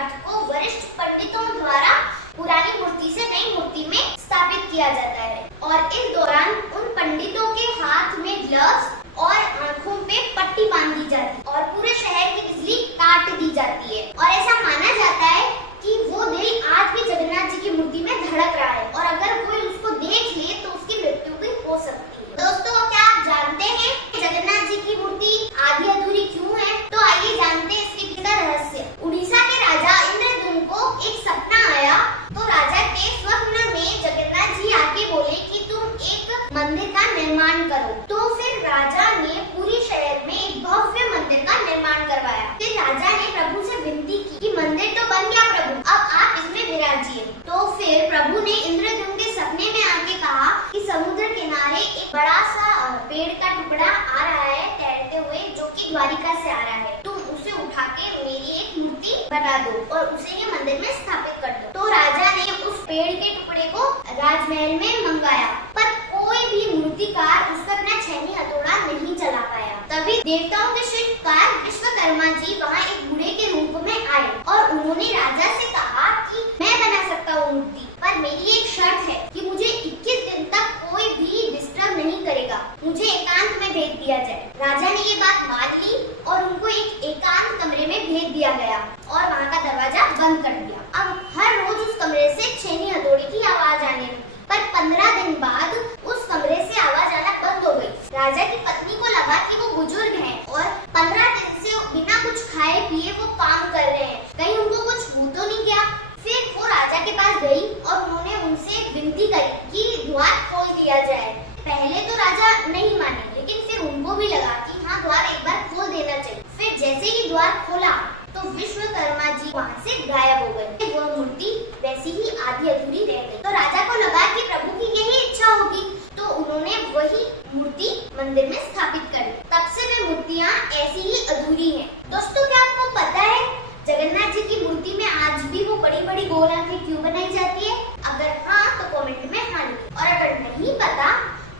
अर्थ को वरिष्ठ पंडितों द्वारा पुरानी मूर्ति से नई मूर्ति में स्थापित किया जाता है और इस दौरान उन पंडितों के हाथ में ग्लव्स और आंखों पे पट्टी बांध दी जाती है और पूरे शहर की बिजली काट दी जाती है और ऐसा माना जाता है कि वो दिल आज भी जगन्नाथ जी की मूर्ति में धड़क रहा है और अगर कोई उसको देख ले तो उसकी मृत्यु भी हो सकती है। दोस्तों, क्या आप जानते हैं जगन्नाथ जी की मूर्ति आधी अधूरी क्यों है? तो आइए जानते हैं इसके पीछे का रहस्य। उड़ीसा के राजा इंद्रद्युम्न को एक सपना आया तो राजा के स्वप्न में जगन्नाथ जी आके बोले कि तुम एक मंदिर का निर्माण करो। तो फिर राजा ने पूरे शहर में एक भव्य मंदिर का निर्माण करवाया। फिर राजा ने प्रभु से विनती की कि मंदिर तो बन गया प्रभु, अब आप इसमें विराजिए। तो फिर प्रभु ने इंद्रद्युम्न के सपने में आके कहा कि समुद्र किनारे एक बड़ा सा पेड़ का टुकड़ा आ रहा है तैरते हुए, जो कि द्वारिका से आ रहा है। तुम उसे उठा के मेरी एक मूर्ति बना दो और उसे ये मंदिर में स्थापित कर दो। तो राजा ने उस पेड़ के टुकड़े को राजमहल में मंगाया, पर कोई भी मूर्तिकार उसका अपना छैनी हथौड़ा नहीं चला पाया। तभी देवताओं के शिल्पकार विश्वकर्मा जी वहाँ एक बूढ़े के रूप में आए और उन्होंने राजा से कहा कि मैं बना सकता हूँ मूर्ति, पर मेरी एक शर्त है कि मुझे 21 दिन तक कोई भी डिस्टर्ब नहीं करेगा, मुझे एकांत में भेज दिया जाए। राजा ने ये बात मान ली और उनको एक एकांत कमरे में भेज दिया गया और वहाँ का दरवाजा बंद कर दिया। अब हर रोज उस कमरे से छेनी हथौड़ी की आवाज आने लगी, पर 15 दिन बाद उस कमरे से आवाज आना बंद हो गई। राजा की पत्नी को लगा कि वो बुजुर्ग हैं और 15 दिन से बिना कुछ खाए पिए वो काम कर रहे हैं, कहीं उनको कुछ हो तो नहीं गया। फिर वो राजा के पास गई और उन्होंने उनसे विनती करी कि द्वार खोल दिया जाए। पहले तो राजा नहीं माने, लेकिन फिर उनको भी लगा कि हाँ, द्वार एक बार खोल देना चाहिए। फिर जैसे ही द्वार खोला तो विश्वकर्मा जी वहाँ से गायब हो गए। वो मूर्ति वैसी ही आधी अधूरी रह गई। तो राजा को लगा कि प्रभु की यही इच्छा होगी, तो उन्होंने वही मूर्ति मंदिर में स्थापित कर दी। तब से वे मूर्तियाँ ऐसी ही अधूरी हैं। दोस्तों, क्या आपको पता है जगन्नाथ जी की मूर्ति में आज भी वो बड़ी बड़ी गोल आंखें क्यों बनाई जाती है? अगर हाँ तो कमेंट में हाँ लिखें, और अगर नहीं पता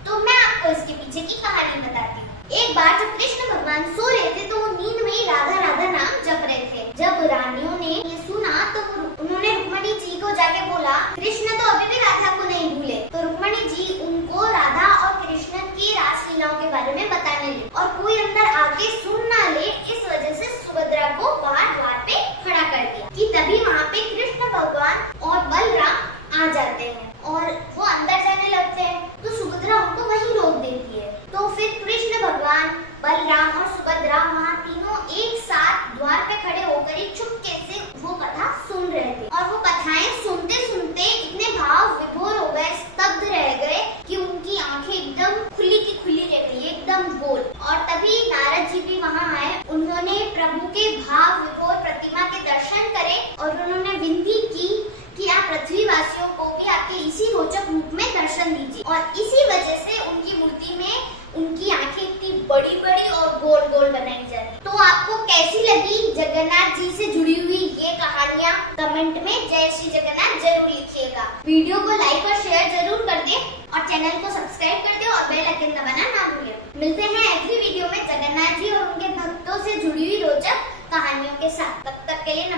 तो मैं आपको इसके पीछे की कहानी बताती हूँ। एक बार जब कृष्ण भगवान सो रहे थे तो वो नींद में ही राधा राधा नाम जप रहे थे। जब रानियों ने ये सुना तो उन्होंने रुक्मणी जी को जाके बोला, कृष्ण तो अभी भी राधा को नहीं भूले। तो रुक्मणी जी उनको राधा और कृष्ण की रासलीलाओं के बारे में बताने लगी और कोई अंदर आके सुन ना ले, इस वजह से सुभद्रा को बाहर द्वार पे खड़ा कर दिया कि तभी वहाँ पे कृष्ण भगवान और बलराम आ जाते हैं और वो अंदर जाने लगते हैं। तो सुभद्रा उनको वहीं रोक देती है। तो फिर कृष्ण भगवान, बलराम और सुभद्रा वहाँ तीनों एक साथ द्वार पे खड़े होकर ही चुपके से वो कथा सुन रहे थे और वो कथाएं सुनते सुनते इतने भाव विभोर हो गए, स्तब्ध रह गए कि उनकी आंखें एकदम खुली की खुली रह गई, एकदम गोल। और तभी नारद जी भी वहाँ आए। उन्होंने प्रभु के भाव विभोर प्रतिमा के दर्शन करे और उन्होंने विनती की कि आप पृथ्वीवासियों को भी आपके इसी रोचक रूप में दर्शन दीजिए। और इसी वजह से उनकी मूर्ति में उनकी आंखें इतनी बड़ी बड़ी और गोल गोल बनाई जाती। तो आपको कैसी लगी जगन्नाथ जी से जुड़ी हुई ये कहानियाँ? कमेंट में जय श्री जगन्नाथ जरूर लिखिएगा। वीडियो को लाइक और शेयर जरूर कर दे और चैनल को सब्सक्राइब कर दे और बेल आइकन दबाना ना भूलें। मिलते हैं अगली वीडियो में जगन्नाथ जी और उनके भक्तों से जुड़ी हुई रोचक कहानियों के साथ। तब तक के लिए